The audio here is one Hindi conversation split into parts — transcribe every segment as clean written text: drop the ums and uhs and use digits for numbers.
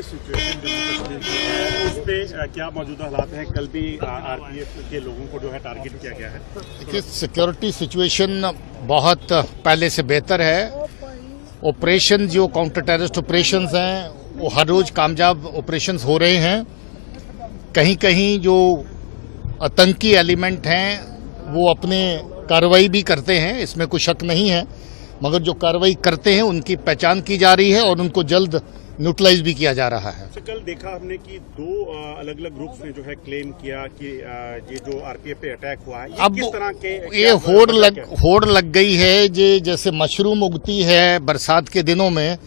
की सिचुएशन जम्मू कश्मीर की है उस पे क्या मौजूदा हालात हैं? कल भी आरपीएफ के लोगों को जो है टारगेट किया गया है। देखिए, सिक्योरिटी सिचुएशन बहुत पहले से बेहतर है। ऑपरेशन जो काउंटर टेररिस्ट ऑपरेशंस हैं वो हर रोज कामयाब ऑपरेशंस हो रहे हैं। कहीं कहीं जो आतंकी एलिमेंट हैं वो अपने कार्रवाई भी करते हैं, इसमें कोई शक नहीं है, मगर जो कार्रवाई करते हैं उनकी पहचान की जा रही है और उनको जल्द न्यूट्रलाइज भी किया जा रहा है। कल देखा हमने कि दो अलग अलग ग्रुप्स ने जो है क्लेम किया कि ये जो आरपीएफ पे अटैक हुआ है, अब किस तरह के ये होड़ लग गई है। जैसे मशरूम उगती है बरसात के दिनों में,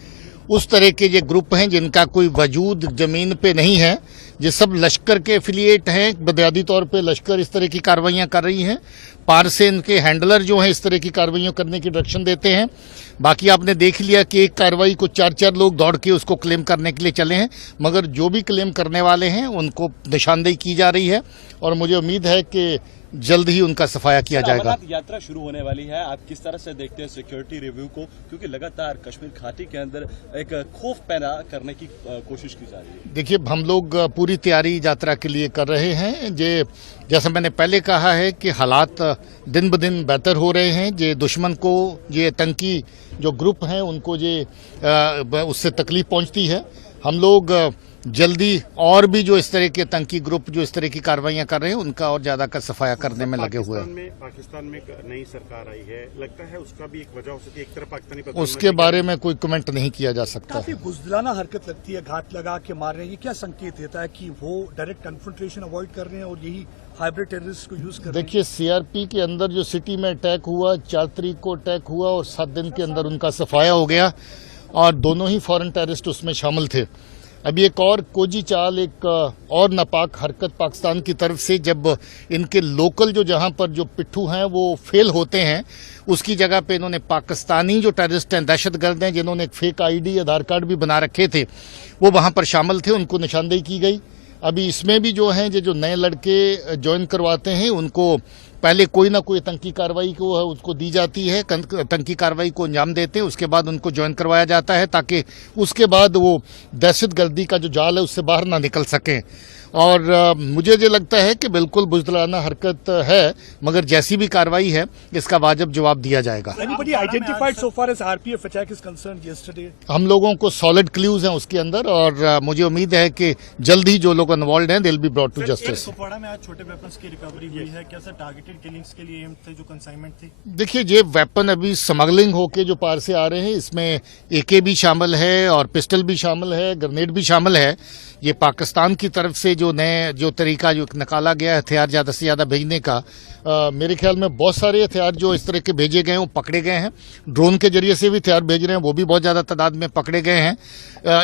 उस तरह के ये ग्रुप हैं जिनका कोई वजूद जमीन पे नहीं है। ये सब लश्कर के एफिलिएट हैं। बुनियादी तौर पे लश्कर इस तरह की कार्रवाइयां कर रही हैं। पार से इनके हैंडलर जो हैं इस तरह की कार्रवाइयां करने की डायरेक्शन देते हैं। बाकी आपने देख लिया कि एक कार्रवाई को 4-4 लोग दौड़ के उसको क्लेम करने के लिए चले हैं, मगर जो भी क्लेम करने वाले हैं उनको निशानदेही की जा रही है और मुझे उम्मीद है कि जल्द ही उनका सफाया किया जाएगा। अमरनाथ यात्रा शुरू होने वाली है, आप किस तरह से देखते हैं सिक्योरिटी रिव्यू को, क्योंकि लगातार कश्मीर घाटी के अंदर एक खौफ पैदा करने की कोशिश की जा रही है? देखिए, हम लोग पूरी तैयारी यात्रा के लिए कर रहे हैं। जैसा मैंने पहले कहा है कि हालात दिन ब दिन बेहतर हो रहे हैं। ये दुश्मन को, ये आतंकी जो ग्रुप हैं उनको उससे तकलीफ पहुंचती है। हम लोग जल्दी और भी जो इस तरह के आतंकी ग्रुप जो इस तरह की कार्रवाइयां कर रहे हैं उनका और ज्यादा का सफाया करने में लगे हुए हैं। पाकिस्तान में नई सरकार आई है, लगता है उसका भी एक वजह हो सकती है, एक तरफ पाकिस्तानी उसके बारे में कोई कमेंट नहीं किया जा सकता। काफी बुज़दिलाना हरकत लगती है, घात लगा के मार रहे हैं। ये क्या संकेत देता है कि वो डायरेक्ट कन्फ्रंटेशन अवॉइड कर रहे हैं और यही हाइब्रिड टेररिस्ट को यूज कर रहे हैं? देखिए, सीआरपी के अंदर जो सिटी में अटैक हुआ, 4 तारीख को अटैक हुआ और 7 दिन के अंदर उनका सफाया हो गया और दोनों ही फॉरेन टेररिस्ट उसमें शामिल थे। अभी एक और कोजी चाल, एक और नापाक हरकत पाकिस्तान की तरफ से, जब इनके लोकल जो जहां पर जो पिट्ठू हैं वो फेल होते हैं, उसकी जगह पे इन्होंने पाकिस्तानी जो टेररिस्ट हैं, दहशतगर्द हैं, जिन्होंने एक फेक आईडी आधार कार्ड भी बना रखे थे, वो वहां पर शामिल थे, उनको निशानदेही की गई। अभी इसमें भी जो हैं जो नए लड़के ज्वाइन करवाते हैं उनको पहले कोई ना कोई आतंकी कार्रवाई को उसको दी जाती है, आतंकी कार्रवाई को अंजाम देते हैं, उसके बाद उनको ज्वाइन करवाया जाता है ताकि उसके बाद वो दहशतगर्दी का जो जाल है उससे बाहर ना निकल सकें। और मुझे ये लगता है कि बिल्कुल बुज़दिलाना हरकत है, मगर जैसी भी कार्रवाई है इसका वाजिब जवाब दिया जाएगा। हम लोगों को सॉलिड क्लूज हैं उसके अंदर और मुझे उम्मीद है कि जल्द ही जो लोग इन्वॉल्व हैं they will be brought to justice. Kupwara में आज छोटे वेपन्स की रिकवरी हुई है, क्या सर टारगेटेड किलिंग्स के लिए एम थे जो कंसाइनमेंट थी? देखिए, ये वेपन अभी स्मगलिंग होके जो पार से आ रहे हैं, इसमें एके भी शामिल है और पिस्टल भी शामिल है, ग्रेनेड भी शामिल है। ये पाकिस्तान की तरफ से जो तरीका जो निकाला गया हथियार ज़्यादा से ज़्यादा भेजने का, मेरे ख्याल में बहुत सारे हथियार जो इस तरह के भेजे गए हैं वो पकड़े गए हैं। ड्रोन के जरिए से भी हथियार भेज रहे हैं, वो भी बहुत ज़्यादा तादाद में पकड़े गए हैं।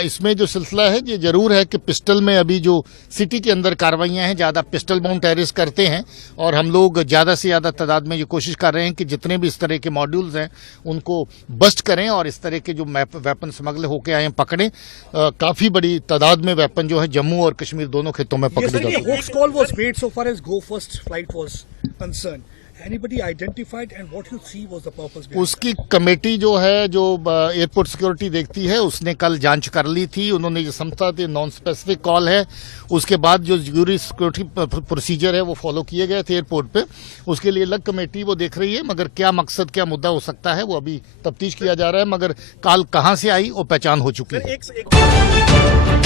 इसमें जो सिलसिला है ये जरूर है कि पिस्टल में अभी जो सिटी के अंदर कार्रवाइयाँ हैं ज़्यादा पिस्टल बाउंड टेररिस्ट करते हैं और हम लोग ज़्यादा से ज़्यादा तादाद में ये कोशिश कर रहे हैं कि जितने भी इस तरह के मॉड्यूल्स हैं उनको बस्ट करें और इस तरह के जो वेपन स्मगल होके आए हैं पकड़ें। काफ़ी बड़ी तादाद में वेपन जो है जम्मू और कश्मीर दोनों खित्तों में पकड़े जाते हैं। Anybody identified and what you see was the purpose behind? उसकी कमेटी जो है जो एयरपोर्ट सिक्योरिटी देखती है उसने कल जांच कर ली थी। उन्होंने ये समझा था नॉन स्पेसिफिक कॉल है, उसके बाद जो यूरी सिक्योरिटी प्रोसीजर है वो फॉलो किए गए थे एयरपोर्ट पे। उसके लिए अलग कमेटी वो देख रही है, मगर क्या मकसद क्या मुद्दा हो सकता है वो अभी तफ्तीश किया जा रहा है, मगर कॉल कहाँ से आई वो पहचान हो चुकी है।